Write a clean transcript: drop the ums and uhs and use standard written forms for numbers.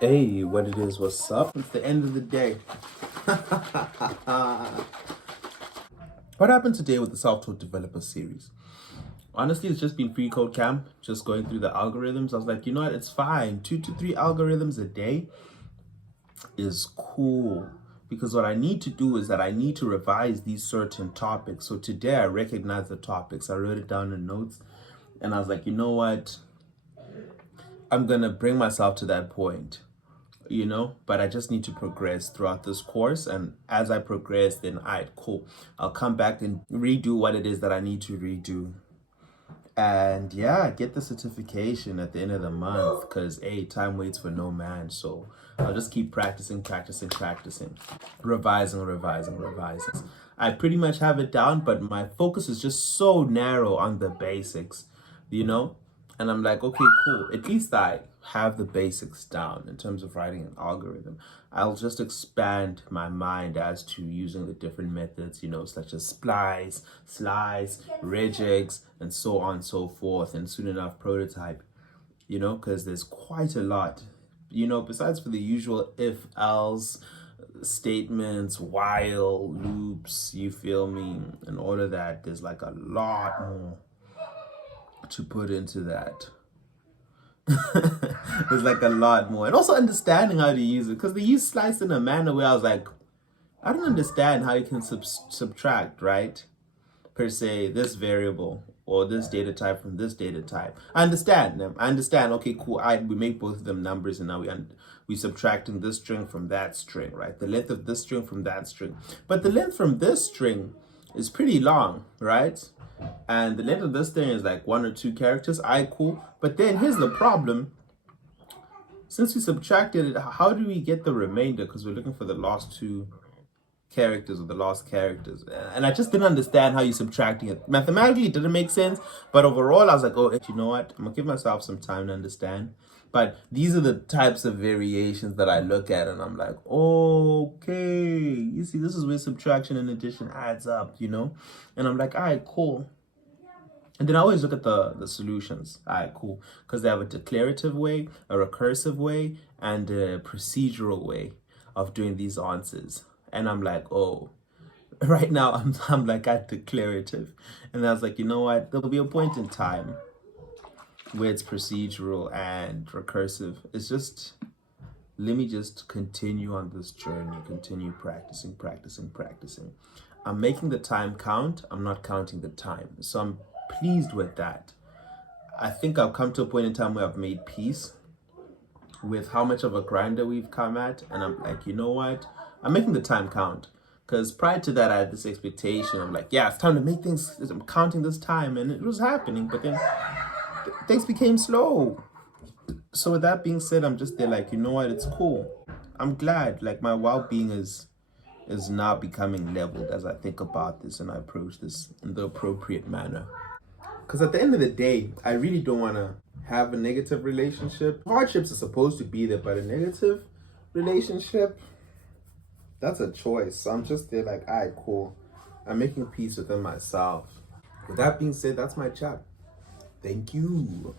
Hey, what it is, what's up? It's the end of the day. What happened today with the self-taught developer series? Honestly, it's just been free code camp, just going through the algorithms. I was like, you know what, it's fine. 2 to 3 algorithms a day is cool. Because what I need to do is that I need to revise these certain topics. So today I recognized the topics. I wrote it down in notes. And I was like, you know what? I'm going to bring myself to that point. But I just need to progress throughout this course. And as I progress, then cool. I'll come back and redo what it is that I need to redo. And yeah, get the certification at the end of the month because, hey, time waits for no man. So I'll just keep practicing, revising. I pretty much have it down, but my focus is just so narrow on the basics, you know? And I'm like, okay, cool. At least I have the basics down in terms of writing an algorithm. I'll just expand my mind as to using the different methods, such as splice, slice, regex, and so on and so forth, and soon enough prototype, because there's quite a lot, besides for the usual if, else, statements, while, loops, you feel me, and all of that. There's like a lot more to put into that. There's like a lot more. And also understanding how to use it. Because they use slice in a manner where I was like, I don't understand how you can subtract, right? Per se, this variable or this data type from this data type. I understand them. I understand, okay, cool. We make both of them numbers and now we're subtracting this string from that string, right? The length of this string from that string. But the length from this string is pretty long, right? And the length of this thing is like 1 or 2 characters. Cool. But then here's the problem. Since we subtracted it, how do we get the remainder? Because we're looking for the last 2 characters or the last characters. And I just didn't understand how you're subtracting it. Mathematically, it didn't make sense. But overall, I was like, oh, you know what? I'm going to give myself some time to understand. But these are the types of variations that I look at. And I'm like, okay. You see, this is where subtraction and addition adds up, And I'm like, all right, cool. And then I always look at the solutions. All right, cool. Because they have a declarative way, a recursive way, and a procedural way of doing these answers. And I'm like, oh, right now I'm like at declarative. And I was like, you know what? There'll be a point in time where it's procedural and recursive. It's just, let me just continue on this journey, continue practicing. I'm making the time count. I'm not counting the time. So I'm pleased with that. I think I've come to a point in time where I've made peace with how much of a grinder we've come at. And I'm like, you know what? I'm making the time count. Because prior to that, I had this expectation. I'm like, yeah, it's time to make things. I'm counting this time. And it was happening. But then things became slow. So with that being said, I'm just there like, you know what? It's cool. I'm glad. Like my well-being is now becoming leveled as I think about this and I approach this in the appropriate manner. Because at the end of the day, I really don't want to have a negative relationship. Hardships are supposed to be there, but a negative relationship, that's a choice. So I'm just there like, all right, cool. I'm making peace within myself. With that being said, that's my chat. Thank you.